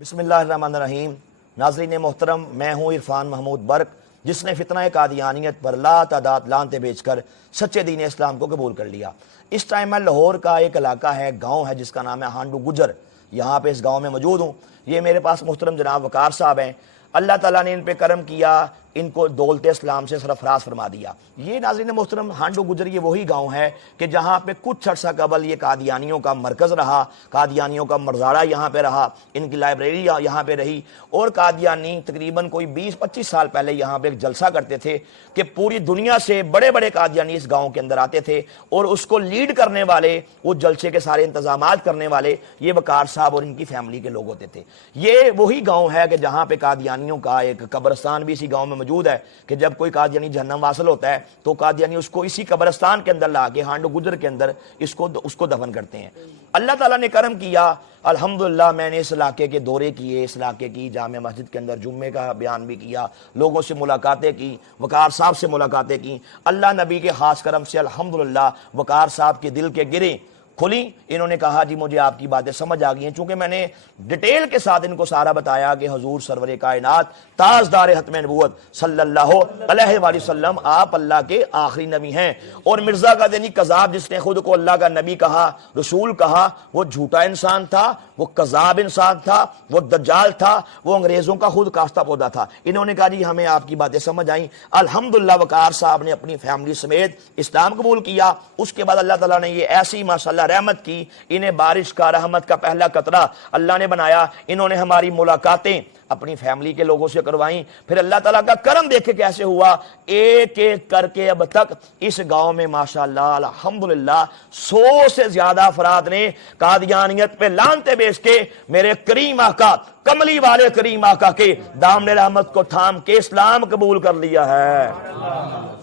बिस्मिल्लाहिर्रहमानिर्रहीम। नाज़रीन मोहतरम, मैं हूँ इरफान महमूद बर्क, जिसने फितना कादियानियत पर लातादाद लानते भेजकर सच्चे दीन इस्लाम को कबूल कर लिया। इस टाइम मैं लाहौर का एक इलाका है, गांव है, जिसका नाम है हांडू गुजर। यहाँ पे इस गांव में मौजूद हूँ। ये मेरे पास मोहतरम जनाब वकार साहब हैं। अल्लाह ताला ने इन पे करम किया, इनको दौलत इस्लाम से सरफराज फरमा दिया। ये नाज़रीन मोहतरम हांडू गुजर ये वही गांव है कि जहाँ पे कुछ अर्सा कबल ये कादियानियों का मरकज़ रहा, कादियानियों का मरज़ारा यहाँ पे रहा, इनकी लाइब्रेरी यहाँ पे रही। और कादियानी तकरीबन कोई 20-25 साल पहले यहाँ पे एक जलसा करते थे कि पूरी दुनिया से बड़े बड़े कादियानी इस गाँव के अंदर आते थे, और उसको लीड करने वाले, उस जलसे के सारे इंतजामात करने वाले ये वकार साहब और इनकी फैमिली के लोग होते थे। ये वही गाँव है कि जहाँ पे कादियानियों का एक कब्रिस्तान भी इसी गाँव में मौजूद है कि जब कोई कादियानी जहन्नम वासिल होता है तो कादियानी उसको इसी कब्रिस्तान के अंदर लाके हांडू गुजर के अंदर उसको दफन करते हैं। अल्लाह ताला ने करम किया, अल्हम्दुलिल्लाह। मैंने इस इलाके के दौरे किए, इस इलाके की जामे मस्जिद के अंदर जुम्मे का बयान भी किया, लोगों से मुलाकातें की, वकार साहब से मुलाकातें की। अल्लाह नबी के खास करम से अल्हम्दुलिल्लाह वकार साहब के दिल के गिरे खुली। इन्होंने कहा जी मुझे आपकी बातें समझ आ गई हैं। चूंकि मैंने डिटेल के साथ इनको सारा बताया कि हुजूर सरवर कायनात ताजदार खत्म नबूवत सल्लल्लाहु अलैहि वसल्लम आप अल्लाह के आखिरी नबी हैं, और मिर्जा कादियानी कज़ाब जिसने खुद को अल्लाह का नबी कहा, रसूल कहा, वो झूठा इंसान था, वो कज़ाब इंसान था, वो दज्जाल था, वो अंग्रेजों का खुद कास्ता पौधा था। इन्होंने कहा जी हमें आपकी बातें समझ आई। अल्हम्दुलिल्लाह वकार साहब ने अपनी फैमिली समेत इस्लाम कबूल किया। उसके बाद अल्लाह ताला ने ये ऐसी माशाअल्लाह रहमत की, इन्हें बारिश का, रहमत का पहला कतरा अल्लाह ने बनाया। इन्होंने हमारी मुलाकातें अपनी फैमिली के लोगों से करवाई। फिर अल्लाह ताला का करम देखे कैसे हुआ, एक एक करके अब तक इस गांव में माशाअल्लाह अल्हम्दुलिल्लाह 100 से ज्यादा अफराद ने कादियानियत पे लानते बेच के मेरे करीम आका, कमली वाले करीम आका के दामन रहमत को थाम के इस्लाम कबूल कर लिया है।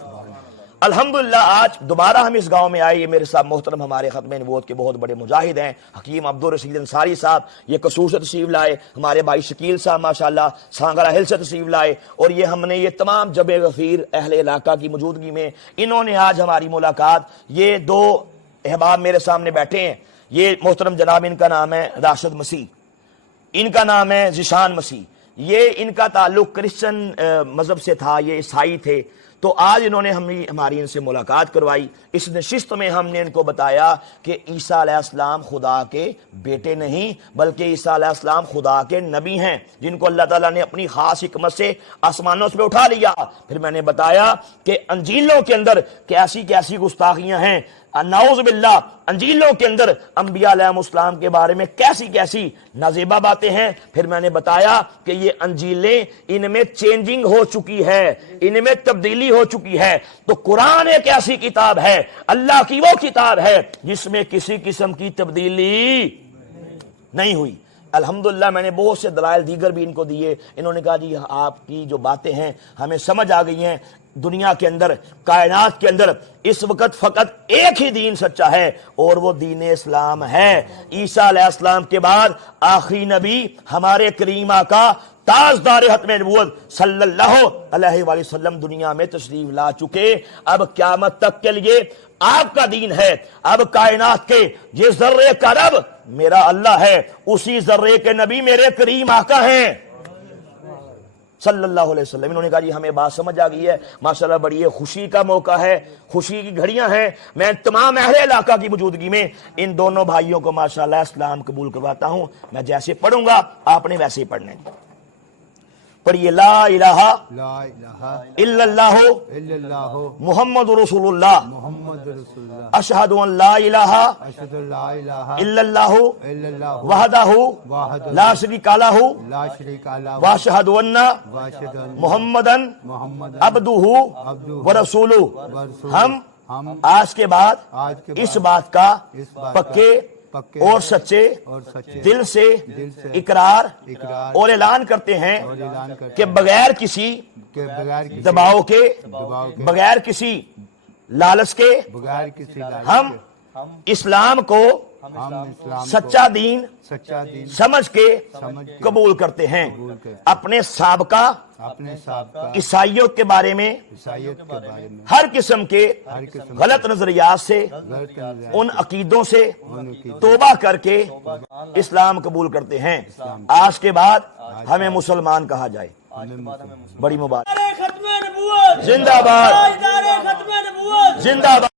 अल्हम्दुलिल्लाह आज दोबारा हम इस गांव में आए। ये मेरे साथ मोहतरम हमारे खत्म नबूवत के बहुत बड़े मुजाहिद हैं, हकीम अब्दुल रशीद अंसारी साहब। ये कसूर से तशरीफ लाए। हमारे भाई शकील साहब माशाअल्लाह सांगरा हिल से तशरीफ लाए। और ये हमने ये तमाम जबे गफीर अहले इलाका की मौजूदगी में इन्होंने आज हमारी मुलाकात, ये दो अहबाब मेरे सामने बैठे हैं। ये मोहतरम जनाब, इनका नाम है राशिद मसीह, इनका नाम है जिशान मसीह। ये इनका ताल्लुक क्रिश्चियन मजहब से था, ये ईसाई थे। तो आज इन्होंने हमारी इनसे मुलाकात करवाई। इस नशिस्त में हमने इनको बताया कि ईसा अलैहिस्सलाम खुदा के बेटे नहीं, बल्कि ईसा अलैहिस्सलाम खुदा के नबी हैं, जिनको अल्लाह ताला ने अपनी खास हिकमत से आसमानों से उठा लिया। फिर मैंने बताया कि अंजीलों के अंदर कैसी कैसी गुस्ताखियां हैं, नाउज़ बिल्लाह, अंजीलों के अंदर अंबिया अलैहिस्सलाम के बारे में कैसी कैसी नाजेबा बातें हैं। फिर मैंने बताया कि ये अंजीलें, इनमें चेंजिंग हो चुकी है, इनमें तब्दीली हो चुकी है। तो कुरान एक ऐसी किताब है, अल्लाह की वो किताब है जिसमें किसी किस्म की तब्दीली नहीं हुई। अल्हम्दुलिल्लाह मैंने बहुत से दलाइल दीगर भी इनको दिए। इन्होंने कहा जी आपकी जो बातें हैं हमें समझ आ गई हैं। दुनिया के अंदर, कायनात के अंदर इस वक्त फकत एक ही दीन सच्चा है, और वो दीन इस्लाम है। ईसा अलैहिस्सलाम के बाद आखिरी नबी हमारे करीम आका ताजदार खत्म नबूवत सल्लल्लाहु अलैहि वसल्लम दुनिया में तशरीफ ला चुके। अब क़यामत तक के लिए आपका दीन है। अब कायनात के जिस जर्रे का रब मेरा अल्लाह है, उसी जर्रे के नबी मेरे करीम आका हैं सल्लल्लाहु अलैहि वसल्लम। इन्होंने कहा जी हमें बात समझ आ गई है। माशाल्लाह बड़ी खुशी का मौका है, खुशी की घड़ियां हैं। मैं तमाम अहले इलाका की मौजूदगी में इन दोनों भाइयों को माशाल्लाह इस्लाम कबूल करवाता हूं। मैं जैसे पढ़ूंगा आपने वैसे ही पढ़ना है। पढ़िए, ला इलाहा इल्लल्लाहु मुहम्मदुर रसूलुल्लाह अशहदु अन ला इलाहा इल्लल्लाहु वहदहु ला शरीका लहु व अशहदु अन्ना मुहम्मदन अब्दुहु व रसूलुहु। हम आज के बाद इस बात का पक्के और सच्चे दिल से इकरार और ऐलान करते हैं कि बगैर किसी दबाव के, बगैर किसी लालच के हम इस्लाम को ہم اسلام سچا دین سچا دین سمجھ کے سمجھ کے قبول کرتے ہیں، کرتے ہیں۔ اپنے سابقہ اپنے سابقہ عیسائیت کے بارے میں عیسائیت کے بارے میں ہر قسم کے ہر قسم غلط نظریات سے، غلط نظریات ان عقیدوں سے ان کی توبہ کر کے اسلام قبول کرتے ہیں۔ آج کے بعد ہمیں مسلمان کہا جائے۔ بڑی مبارک، ختم نبوت زندہ باد، ختم نبوت زندہ باد۔